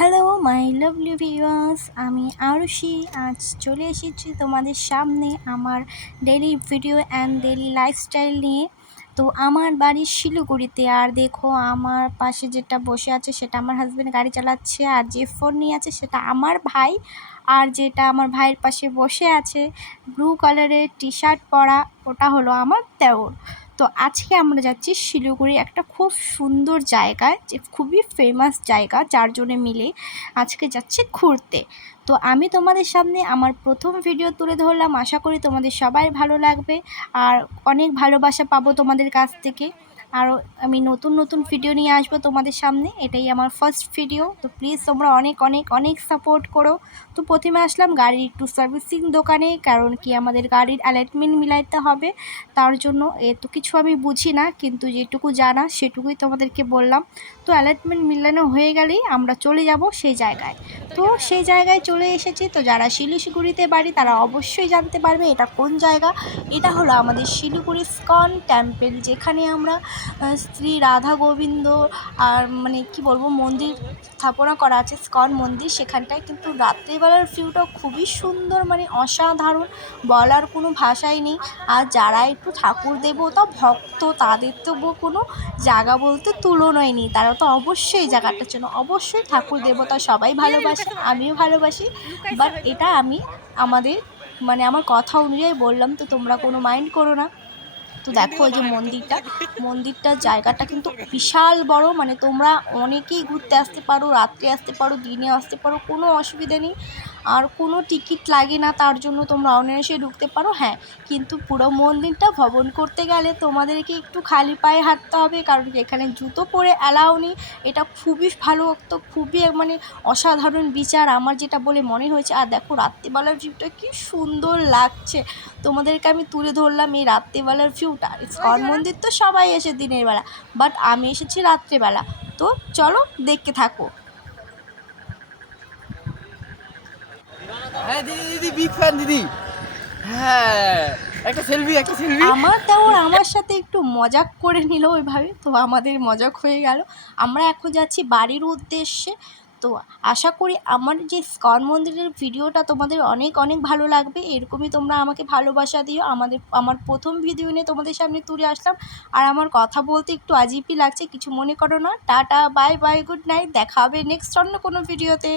Hello my lovely viewers, আমি আরুষি। আজ চলে এসেছি তোমাদের সামনে আমার daily video and daily lifestyle নিয়ে। তো আমার বাড়ি শিলিগুড়িতে, আর দেখো আমার পাশে যেটা বসে আছে সেটা আমার হাজব্যান্ড গাড়ি চালাচ্ছে, আর যে ফোন নিয়ে আছে সেটা আমার ভাই, আর যেটা আমার ভাইয়ের পাশে বসে আছে ব্লু কালারের টি শার্ট পরা ওটা হলো আমার দেওর। তো আজকে আমরা যাচ্ছি শিলিগুড়ি, একটা খুব সুন্দর জায়গায়, যে খুবই ফেমাস জায়গা, চারজনে মিলে আজকে যাচ্ছি ঘুরতে। তো আমি তোমাদের সামনে আমার প্রথম ভিডিও তুলে ধরলাম, আশা করি তোমাদের সবাই ভালো লাগবে আর অনেক ভালোবাসা পাবো তোমাদের কাছ থেকে। আরও আমি নতুন নতুন ভিডিও নিয়ে আসবো তোমাদের সামনে, এটাই আমার ফার্স্ট ভিডিও। তো প্লিজ তোমরা অনেক অনেক অনেক সাপোর্ট করো। তো প্রথমে আসলাম গাড়ির একটু সার্ভিসিং দোকানে, কারণ কি আমাদের গাড়ির অ্যালাইনমেন্ট মিলাইতে হবে, তার জন্য এত কিছু আমি বুঝি না, কিন্তু যেটুকু জানা সেটুকুই তোমাদেরকে বললাম। তো অ্যালাইনমেন্ট মিলানো হয়ে গেলেই আমরা চলে যাব সেই জায়গায়। তো সেই জায়গায় চলে এসেছি। তো যারা শিলিগুড়িতে বাড়ি তারা অবশ্যই জানতে পারবে এটা কোন জায়গা। এটা হলো আমাদের শিলিগুড়ি স্কন টেম্পল, যেখানে আমরা শ্রী রাধা গোবিন্দ আর মানে কি বলবো মন্দির স্থাপনা করা আছে, স্কন মন্দির। সেখানটায় কিন্তু রাত্রিবেলার ভিউটা খুবই সুন্দর, মানে অসাধারণ, বলার কোনো ভাষাই নেই। আর যারা একটু ঠাকুর দেবতা ভক্ত তাদের তো কোনো জায়গা বলতে তুলনাই নেই, তারা তো অবশ্যই জায়গাটার জন্য অবশ্যই ঠাকুর দেবতা সবাই ভালোবাসে, আমিও ভালোবাসি। বাট এটা আমি আমাদের মানে আমার কথা অনুযায়ী বললাম, তো তোমরা কোনো মাইন্ড করো না। তো দেখো এই যে মন্দিরটার জায়গাটা কিন্তু বিশাল বড়, মানে তোমরা অনেকেই ঘুরতে আসতে পারো, রাত্রে আসতে পারো, দিনে আসতে পারো, কোনো অসুবিধা নেই। আর কোনো টিকিট লাগে না, তার জন্য তোমরা অনায়াসে ঢুকতে পারো। হ্যাঁ, কিন্তু পুরো মন্দিরটা ভ্রমণ করতে গেলে তোমাদেরকে একটু খালি পায়ে হাঁটতে হবে, কারণ এখানে জুতো পরে অ্যালাউ নেই। এটা খুবই ভালো, তো খুবই মানে অসাধারণ বিচার আমার যেটা বলে মনে হয়েছে। আর দেখো রাত্রিবেলার ভিউটা কি সুন্দর লাগছে, তোমাদেরকে আমি তুলে ধরলাম এই রাত্রিবেলার ভিউটা। ইসকন মন্দির তো সবাই এসে দিনের বেলা, বাট আমি এসেছি রাত্রিবেলা। তো চলো দেখতে থাকো। হ্যাঁ দিদি দিদি বিগ ফ্যান দিদি। হ্যাঁ, একটা সেলফি আমার দেওর আমার সাথে একটু মজাক করে নিল ওইভাবে, তো আমাদের মজাক হয়ে গেল। আমরা এখন যাচ্ছি বাড়ির উদ্দেশ্যে। তো আশা করি আমার যে স্কন মন্দিরের ভিডিওটা তোমাদের অনেক অনেক ভালো লাগবে, এরকমই তোমরা আমাকে ভালোবাসা দিও। আমার প্রথম ভিডিও নিয়ে তোমাদের সামনে তুলে আসলাম, আর আমার কথা বলতে একটু আজীবই লাগছে, কিছু মনে করো না। Tata, bye bye, good night, দেখা হবে নেক্সট অন্য কোনো ভিডিওতে।